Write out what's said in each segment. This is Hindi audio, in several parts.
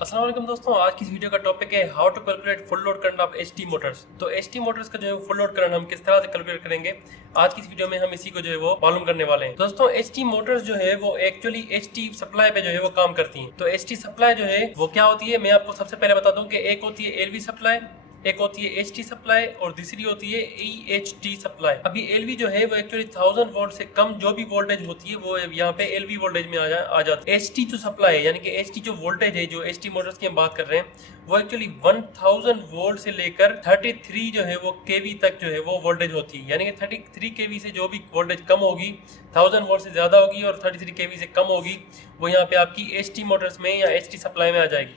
अस्सलाम वालेकुम दोस्तों, आज की इस वीडियो का टॉपिक है how to calculate full load current of HT motors. तो एचटी मोटर्स का जो है फुल लोड करंट हम किस तरह से कैलकुलेट करेंगे, आज की इस वीडियो में हम इसी को जो है वो मालूम करने वाले हैं। दोस्तों एचटी मोटर्स जो है वो एक्चुअली एचटी सप्लाई पे जो है वो काम करती हैं। तो एचटी सप्लाई जो है वो क्या होती है, मैं आपको सबसे पहले बता दूं कि एक होती है एलवी सप्लाई, एक होती है एचटी सप्लाई और दूसरी होती है ईएचटी सप्लाई। अभी एलवी जो है वो एक्चुअली 1000 वोल्ट से कम जो भी वोल्टेज होती है वो यहाँ पे एलवी वोल्टेज में आ जाती है। एचटी जो सप्लाई है यानी कि एचटी जो वोल्टेज है, जो एचटी मोटर्स की हम बात कर रहे हैं, वो एक्चुअली 1000 वोल्ट से लेकर 33 जो है वो केवी तक जो है वो वोल्टेज होती है। यानी कि 33 केवी से जो भी वोल्टेज कम होगी, 1000 वोल्ट से ज्यादा होगी और 33 केवी से कम होगी, वो यहाँ पे आपकी एचटी मोटर्स में या एचटी सप्लाई में आ जाएगी।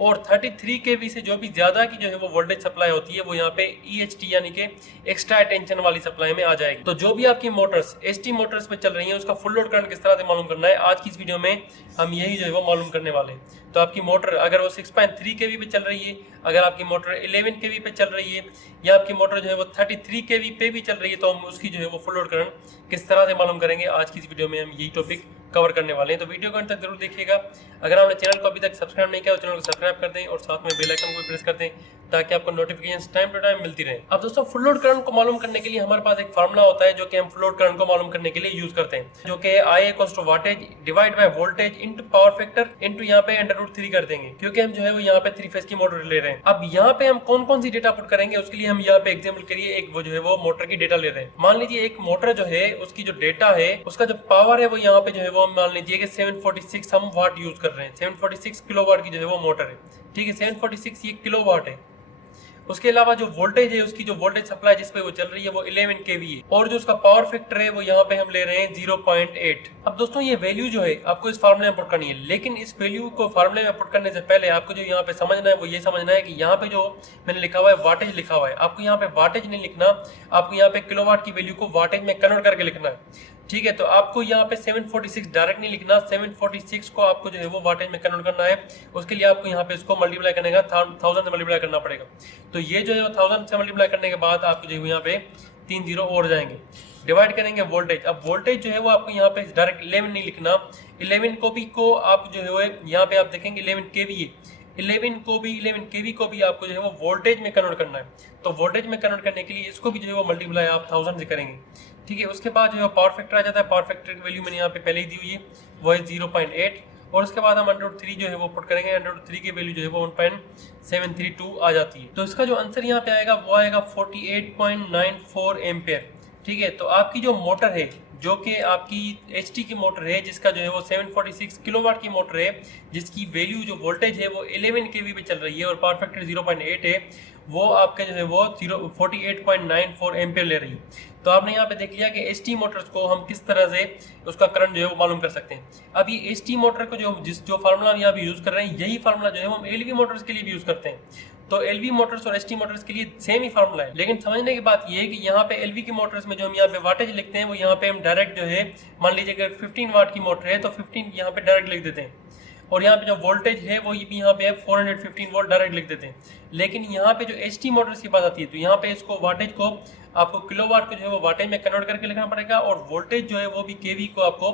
और 33 केवी से जो भी ज्यादा की जो है वो वोल्टेज सप्लाई होती है वो यहाँ पे ईएचटी यानी कि एक्स्ट्रा टेंशन वाली सप्लाई में आ जाएगी। तो जो भी आपकी मोटर्स एचटी मोटर्स में चल रही है उसका फुल लोड करंट किस तरह से मालूम करना है, आज की इस वीडियो में हम यही जो है वो मालूम करने वाले हैं। तो आपकी मोटर अगर वो 6.3 केवी पे चल रही है, अगर आपकी मोटर 11 केवी पे चल रही है, या आपकी मोटर जो है वो 33 केवी पे भी चल रही है, तो हम उसकी जो है वो फुल लोड करंट किस तरह से मालूम करेंगे, आज की इस वीडियो में हम यही टॉपिक कवर करने वाले हैं। तो वीडियो को अंत तक जरूर देखिएगा। अगर आपने चैनल को अभी तक सब्सक्राइब नहीं किया तो चैनल को सब्सक्राइब कर दें और साथ में बेल आइकन को प्रेस कर दें ताकि आपको नोटिफिकेशन टाइम टू टाइम मिलती रहे। अब दोस्तों फुल लोड करंट को मालूम करने के लिए हमारे पास एक फार्मूला होता है जो कि हम फुल लोड करंट को मालूम करने के लिए यूज करते हैं, जो कि I equals to wattage divide by voltage into power factor into यहाँ पे √3 कर देंगे, क्योंकि हम जो है वो यहाँ पे 3 फेज की मोटर ले रहे हैं। अब यहाँ पे हम कौन कौन सी डेटा पुट करेंगे उसके लिए हम यहाँ पे एग्जाम्पल करिए, एक वो जो है वो मोटर की डेटा ले रहे हैं। मान लीजिए एक मोटर जो है उसकी जो डेटा है उसका जो पावर है वो यहाँ पे जो है वो मान लीजिए कि 746 हम वाट यूज कर रहे हैं, 746 किलोवाट की जो है वो मोटर है। ठीक है, 746 ये किलोवाट है। उसके अलावा जो वोल्टेज है, उसकी जो वोल्टेज सप्लाई जिस पे वो चल रही है वो 11 केवी है, और जो उसका पावर फैक्टर है वो यहाँ पे हम ले रहे हैं 0.8। अब दोस्तों ये वैल्यू जो है आपको इस फार्मूले में पुट करनी है, लेकिन इस वैल्यू को फार्मूले में पुट करने से पहले आपको जो यहाँ पे समझना है वो ये समझना है कि यहाँ पे जो मैंने लिखा हुआ है वाटेज लिखा हुआ है, आपको यहाँ पे वाटेज नहीं लिखना, आपको यहाँ पे किलोवाट की वैल्यू को वाटेज में कन्वर्ट करके लिखना है। ठीक है, तो आपको यहाँ पे 746 डायरेक्ट नहीं लिखना, 746 को आपको जो है वो वाटेज में कन्वर्ट करना है। उसके लिए आपको यहाँ पे इसको मल्टीप्लाई करने का 1000 से मल्टीप्लाई करना पड़ेगा। तो ये जो है 1000 से मल्टीप्लाई करने के बाद आपको जो है यहाँ पे 3 जीरो और जाएंगे, डिवाइड करेंगे वोल्टेज। अब वोल्टेज जो है वो आपको यहाँ पे डायरेक्ट 11 नहीं लिखना, 11 को आप जो है यहाँ पे आप देखेंगे 11 केवी है, 11 केवी को भी आपको जो है वो वोल्टेज में कन्वर्ट करना है। तो वोल्टेज में कन्वर्ट करने के लिए इसको भी जो है वो मल्टीप्लाई आप 1000 से करेंगे। ठीक है, उसके बाद जो है पावर फैक्टर आ जाता है, पावर फैक्टर की वैल्यू मैंने यहाँ पे पहले ही दी हुई है, वो है 0.8, और उसके बाद हम √3 जो है वो पुट करेंगे, √3 की वैल्यू जो है वो 1.732 आ जाती है। तो इसका जो आंसर यहाँ पे आएगा वो आएगा 48.94 एम्पेयर। ठीक है, तो आपकी जो मोटर है जो कि आपकी एचटी की मोटर है, जिसका जो है वो 746 किलोवाट की मोटर है, जिसकी वैल्यू जो वोल्टेज है वो 11 केवी पे चल रही है और पावर फैक्टर 0.8 है, वो आपके जो है वो 48.94 एम्पेयर ले रही है। तो आपने यहाँ पे देख लिया कि एचटी मोटर्स को हम किस तरह से उसका करंट जो है वो मालूम कर सकते हैं। अब ये एचटी मोटर को जो फार्मूला हम यहाँ पे यूज कर रहे हैं, यही फार्मूला जो है हम एलवी मोटर्स के लिए भी यूज करते हैं। तो एलवी मोटर्स और एचटी मोटर्स के लिए सेम ही फार्मूला है, लेकिन समझने की बात यह है कि यहाँ पे एलवी की मोटर्स में जो हम यहाँ पे वाटेज लिखते हैं वो यहाँ पे हम डायरेक्ट जो है, मान लीजिए अगर 15 वाट की मोटर है तो 15 यहाँ पे डायरेक्ट लिख देते हैं, और यहाँ पे जो वोल्टेज है वो भी यहाँ पे 415 वोल्ट डायरेक्ट लिख देते हैं। लेकिन यहाँ पे जो एचटी मोटर्स की बात आती है तो यहाँ पे इसको वाटेज को आपको किलोवाट को जो है वो वाटेज में कन्वर्ट करके लिखना पड़ेगा, और वोल्टेज जो है वो भी केवी को आपको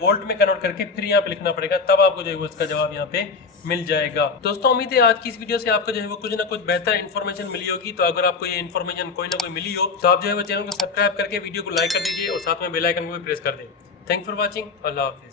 वोल्ट में कन्वर्ट करके फिर यहाँ पे लिखना पड़ेगा, तब आपको जो है वो इसका जवाब यहाँ पे मिल जाएगा। दोस्तों उम्मीद है आज की इस वीडियो से आपको जो है वो कुछ ना कुछ बेहतर इन्फॉर्मेशन मिली होगी। तो अगर आपको ये इन्फॉर्मेशन कोई ना कोई मिली हो तो आप जो है वो चैनल को सब्सक्राइब करके वीडियो को लाइक कर दीजिए और साथ में बेल आइकन को भी प्रेस कर दें। Thank for watching, Allah Hafiz.